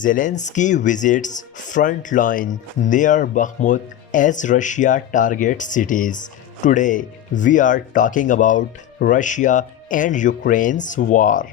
Zelensky visits front line near Bakhmut as Russia targets cities. Today, we are talking about Russia and Ukraine's war.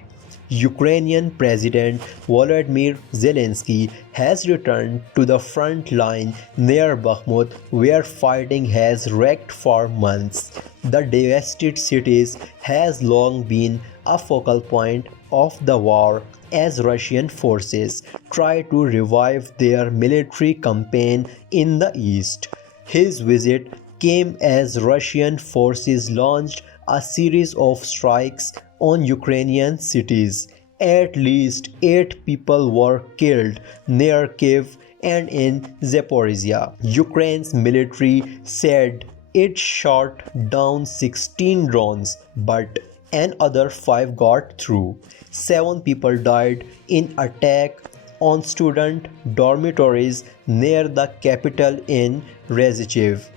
Ukrainian President Volodymyr Zelensky has returned to the front line near Bakhmut where fighting has wreaked for months. The devastated cities has long been a focal point of the war as Russian forces try to revive their military campaign in the east. His visit came as Russian forces launched a series of strikes on Ukrainian cities. At least 8 people were killed near Kiev and in Zaporizhia. Ukraine's military said it shot down 16 drones, but another 5 got through. 7 people died in attack on student dormitories near the capital in Rezichev.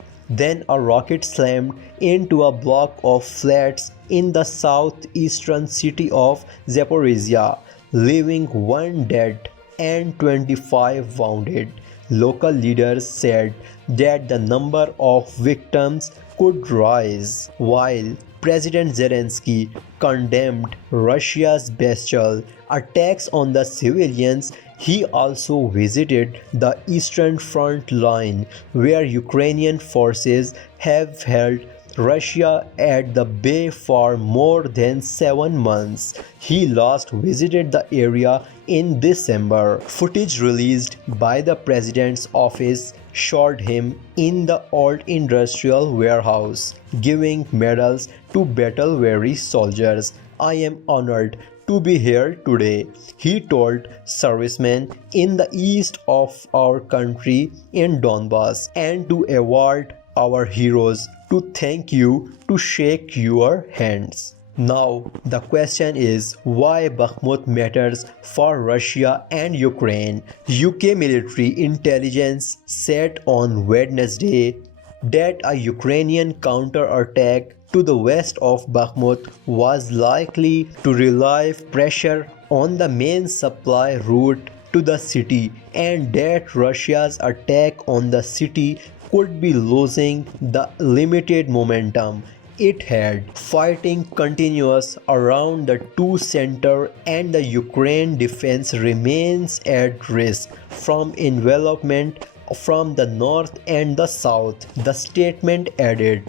Then a rocket slammed into a block of flats in the southeastern city of Zaporizhia, leaving 1 dead and 25 wounded. Local leaders said that the number of victims could rise, while President Zelensky condemned Russia's bestial attacks on the civilians. He also visited the eastern front line where Ukrainian forces have held Russia at the bay for more than 7 months. He last visited the area in December. Footage released by the president's office showed him in the old industrial warehouse, giving medals to battle-weary soldiers. "I am honored to be here today," he told servicemen in the east of our country in Donbass, "and to award our heroes, to thank you, to shake your hands." Now, the question is why Bakhmut matters for Russia and Ukraine. UK military intelligence said on Wednesday that a Ukrainian counter-attack to the west of Bakhmut was likely to relieve pressure on the main supply route to the city, and that Russia's attack on the city could be losing the limited momentum it had. Fighting continues around the two center and the Ukraine defense remains at risk from envelopment from the north and the south, the statement added.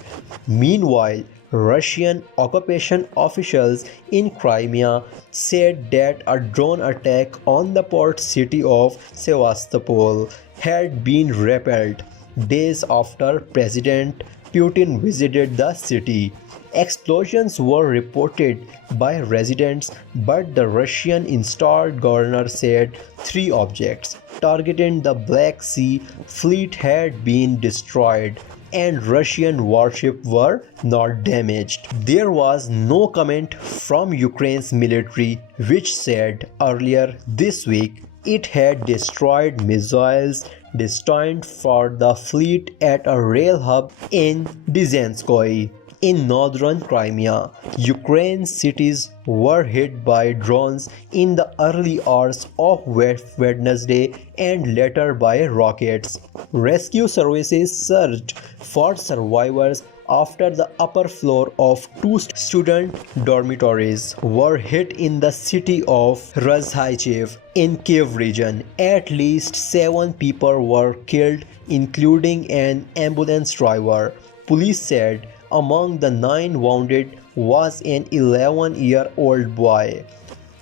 Meanwhile, Russian occupation officials in Crimea said that a drone attack on the port city of Sevastopol had been repelled days after President Putin visited the city. Explosions were reported by residents, but the Russian installed governor said 3 objects targeting the Black Sea fleet had been destroyed and Russian warships were not damaged. There was no comment from Ukraine's military, which said earlier this week it had destroyed missiles destined for the fleet at a rail hub in Dzyanskoye in northern Crimea. Ukraine's cities were hit by drones in the early hours of Wednesday and later by rockets. Rescue services searched for survivors after the upper floor of 2 student dormitories were hit in the city of Razhaichev in Kiev region. At least 7 people were killed, including an ambulance driver. Police said among the 9 wounded was an 11-year-old boy.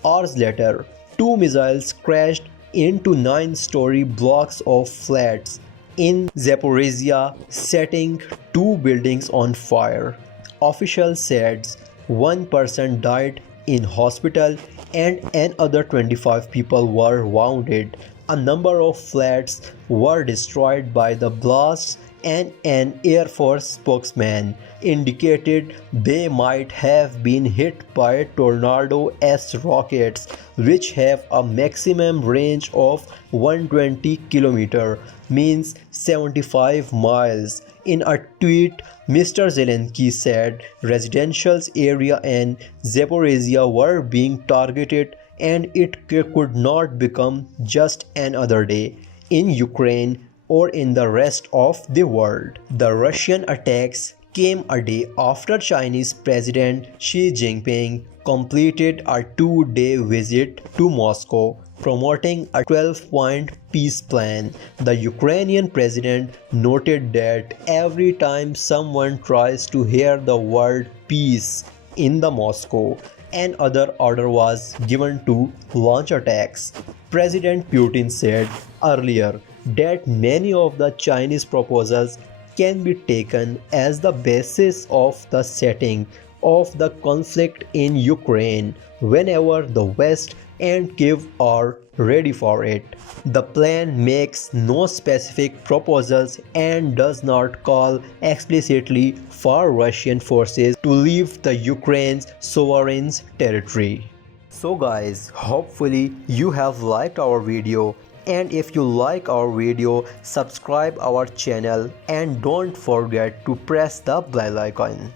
Hours later, 2 missiles crashed into 9-story blocks of flats in Zaporizhia, setting 2 buildings on fire. Officials said 1 person died in hospital and another 25 people were wounded. A number of flats were destroyed by the blasts, and an Air Force spokesman indicated they might have been hit by Tornado-S rockets, which have a maximum range of 120 km, means 75 miles. In a tweet, Mr. Zelensky said residential area in Zaporizhia were being targeted and it could not become just another day in Ukraine or in the rest of the world. The Russian attacks came a day after Chinese President Xi Jinping completed a 2-day visit to Moscow, promoting a 12-point peace plan. The Ukrainian president noted that every time someone tries to hear the word peace in the Moscow, another order was given to launch attacks. President Putin said earlier that many of the Chinese proposals can be taken as the basis of the setting of the conflict in Ukraine whenever the West and Kiev are ready for it. The plan makes no specific proposals and does not call explicitly for Russian forces to leave the Ukraine's sovereign territory. So guys, hopefully you have liked our video, and if you like our video, subscribe our channel and don't forget to press the bell icon.